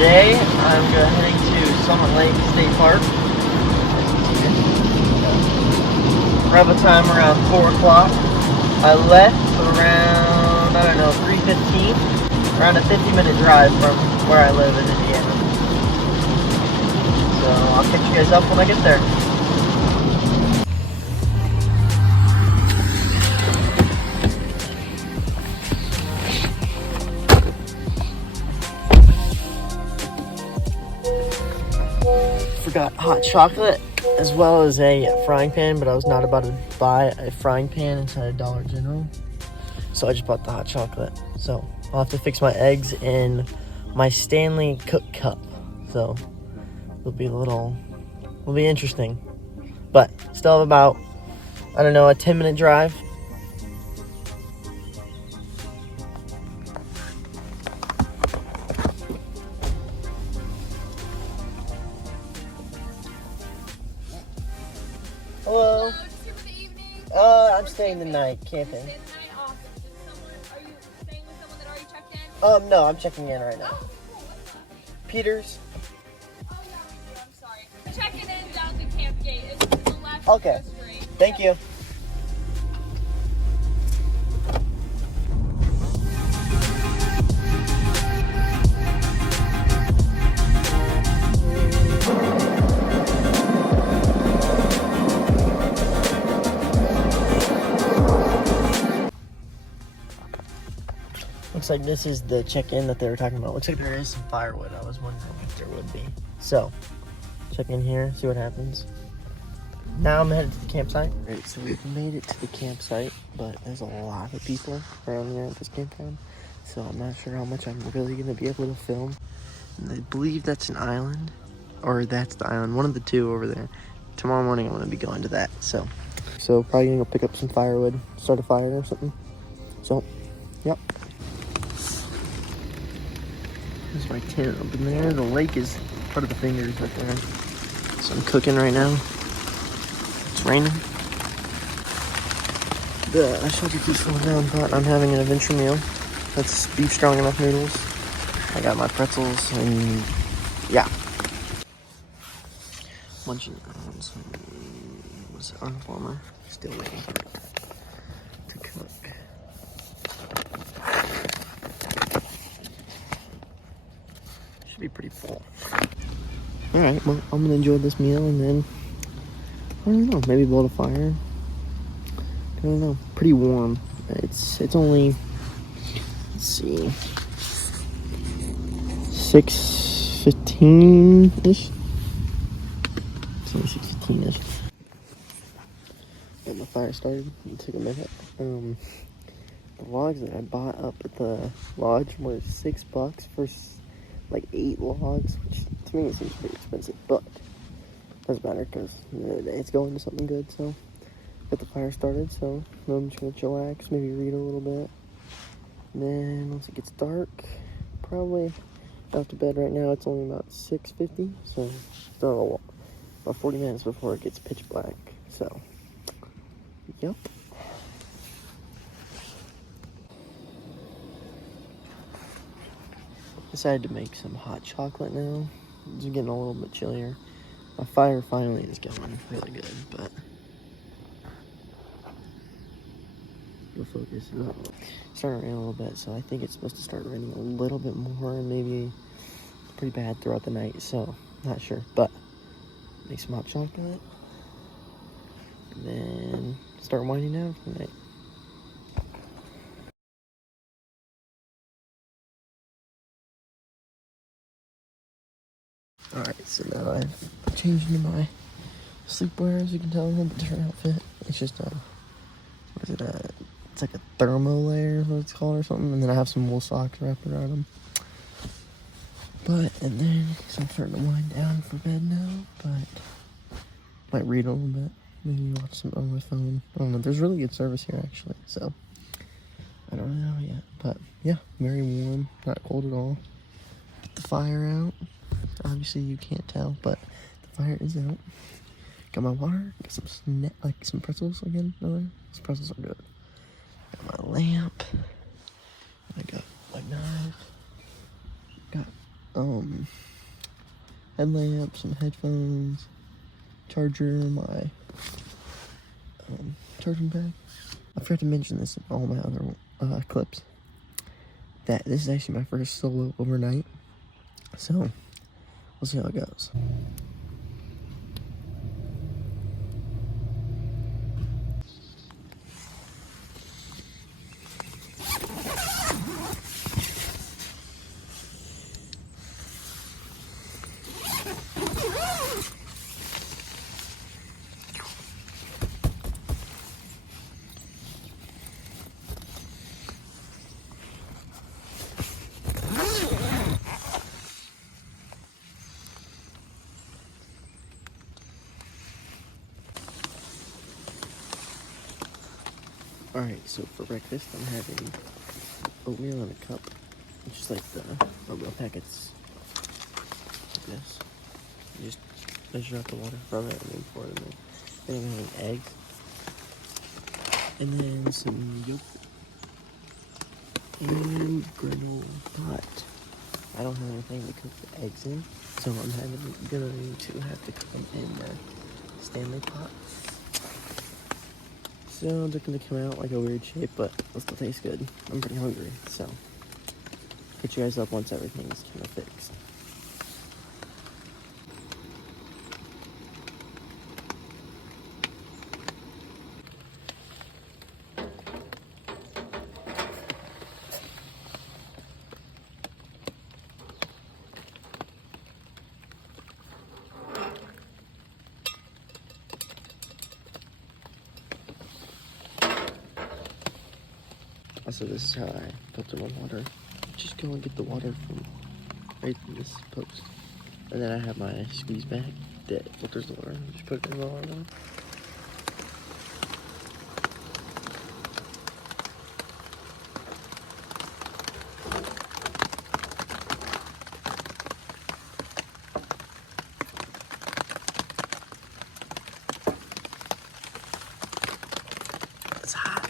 Today, I'm heading to Summit Lake State Park. Arrival time around 4 o'clock. I left around, 3:15. Around a 50-minute drive from where I live in Indiana. So I'll catch you guys up when I get there. Forgot hot chocolate as well as a frying pan, but I was not about to buy a frying pan inside a Dollar General, so I just bought the hot chocolate. So I'll have to fix my eggs in my Stanley Cook cup, so it'll be interesting, but still have about a 10-minute drive. Hello. I'm staying the night, camping. Awesome. Are you staying with someone that already checked in? No, I'm checking in right now. Oh, cool. Peters. Oh, yeah, I'm sorry. Checking in down the camp gate. It's the left. Okay. Thank you. Looks like this is the check-in that they were talking about. Looks like there is some firewood. I was wondering if there would be. So, check in here, see what happens. Now I'm headed to the campsite. Alright, so we've made it to the campsite, but there's a lot of people around here at this campground. So I'm not sure how much I'm really going to be able to film. And I believe that's an island, or that's the island, one of the two over there. Tomorrow morning I'm going to be going to that. So probably going to go pick up some firewood, start a fire or something. So, yep. There's my tent up in there. The lake is part of the fingers right there. So I'm cooking right now. It's raining. The shelter keeps falling down, but I'm having an adventure meal. That's beef stroganoff noodles. I got my pretzels and yeah. Munching on some, what's it, Arnold Palmer. Still waiting for it to cook. Be pretty full. Alright, well, I'm gonna enjoy this meal and then, I don't know, maybe build a fire. I don't know, pretty warm. It's only, let's see, 6:15-ish. It's only 6:15-ish. Got my fire started. It took a minute. The logs that I bought up at the lodge were $6 for like 8 logs, which to me seems pretty expensive, but doesn't matter because it's going to something good. So got the fire started, so I'm just gonna chillax, maybe read a little bit, and then once it gets dark, probably out to bed. Right now it's only about 6:50, so it's not a lot, about 40 minutes before it gets pitch black. So yep. Decided to make some hot chocolate now. It's getting a little bit chillier. My fire finally is going really good, but the focus is up. It's starting to rain a little bit, so I think it's supposed to start raining a little bit more and maybe pretty bad throughout the night, so not sure. But make some hot chocolate and then start winding down for the night. Alright, so now I've changed into my sleepwear. As you can tell, a little bit different outfit. It's just what is it, it's like a thermo layer is what it's called or something, and then I have some wool socks wrapped around them. And then, so I'm starting to wind down for bed now, but might read a little bit, maybe watch some on my phone. I don't know, there's really good service here actually, so I don't really know yet, but yeah, very warm, not cold at all. Get the fire out. Obviously you can't tell, but the fire is out. Got my water, got some pretzels again. These pretzels are good. Got my lamp. I got my knife. Got headlamp, some headphones, charger, my charging pad. I forgot to mention this in all my other clips, that this is actually my first solo overnight, so we'll see how it goes. Alright, so for breakfast I'm having oatmeal in a cup, which is like the oatmeal packets like this. You just measure out the water from it and then pour it in there. Then I'm having eggs, and then some yogurt, and granola pot. I don't have anything to cook the eggs in, so I'm going to have to cook them in the Stanley pot. So they're gonna come out like a weird shape, but it'll still taste good. I'm pretty hungry, so hit you guys up once everything's kind of fixed. Also, this is how I filter my water. Just go and get the water from right in this post. And then I have my squeeze bag that filters the water. Just put it in the water. It's hot.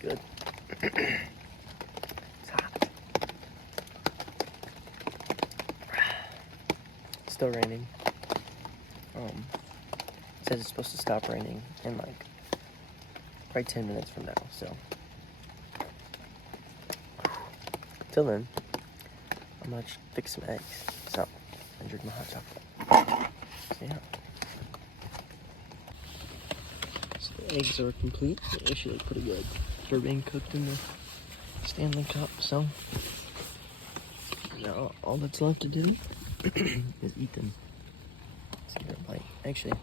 Good. It's hot. It's still raining. It says it's supposed to stop raining in like probably 10 minutes from now, so till then I'm gonna fix some eggs. So I drink my hot chocolate. So yeah. So the eggs are complete. They actually look pretty good. They're being cooked in the Stanley cup, so now all that's left to do is eat them. Let's give it a bite. Actually,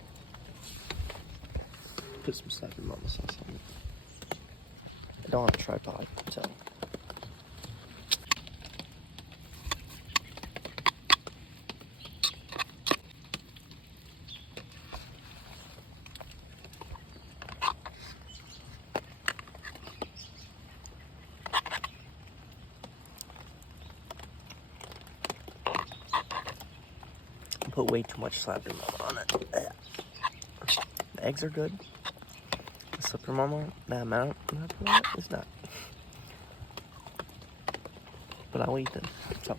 put some Slapper Mama sauce on it. I don't have a tripod, so. Put way too much Slapper Mama on it. The eggs are good. The Slapper Mama, that amount is not. But I'll eat them. So.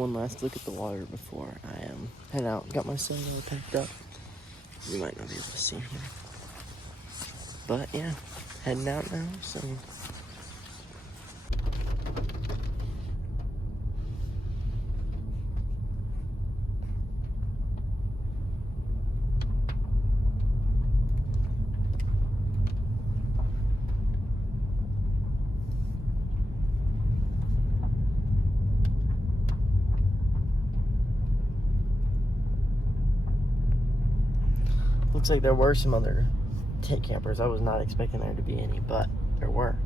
one last look at the water before I head out. Got my son all packed up. You might not be able to see him. But yeah, heading out now, so. Looks like there were some other tent campers. I was not expecting there to be any, but there were.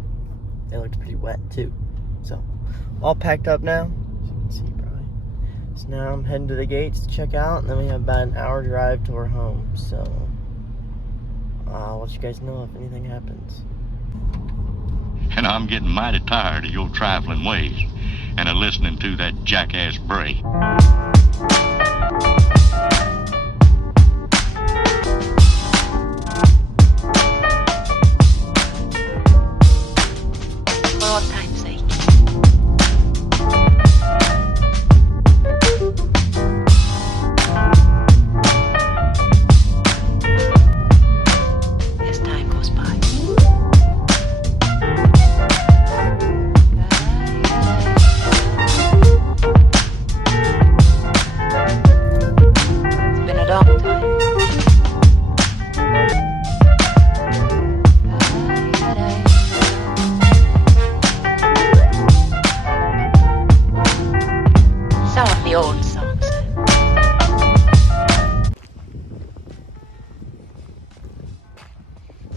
They looked pretty wet too. So, all packed up now. As you can see, probably. So now I'm heading to the gates to check out, and then we have about an hour drive to our home. So, I'll let you guys know if anything happens. And I'm getting mighty tired of your trifling ways and of listening to that jackass Bray.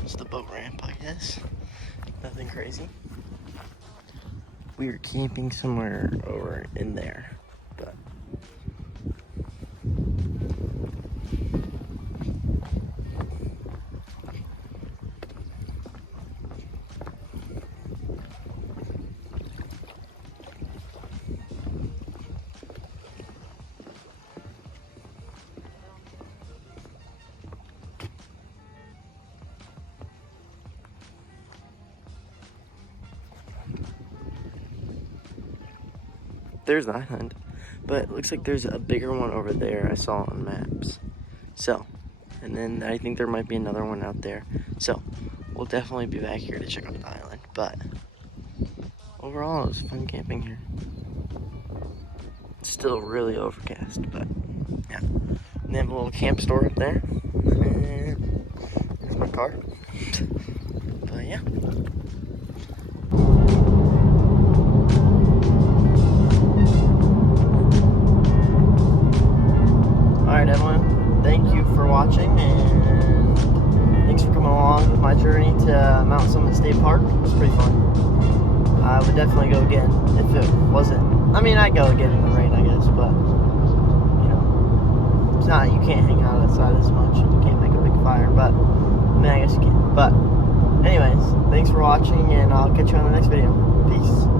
It's the boat ramp, I guess. Nothing crazy. We were camping somewhere over in there, but there's the island, but it looks like there's a bigger one over there I saw on maps. So, and then I think there might be another one out there. So, we'll definitely be back here to check out the island, but overall it was fun camping here. It's still really overcast, but yeah. And they have a little camp store up there. And there's my car. But yeah. Alright everyone, thank you for watching, and thanks for coming along with my journey to Mount Summit State Park. It was pretty fun. I would definitely go again if it wasn't, I mean, I'd go again in the rain, I guess, but, you know, it's not, you can't hang out outside as much, you can't make a big fire, but, I mean, I guess you can. But, anyways, thanks for watching, and I'll catch you on the next video. Peace.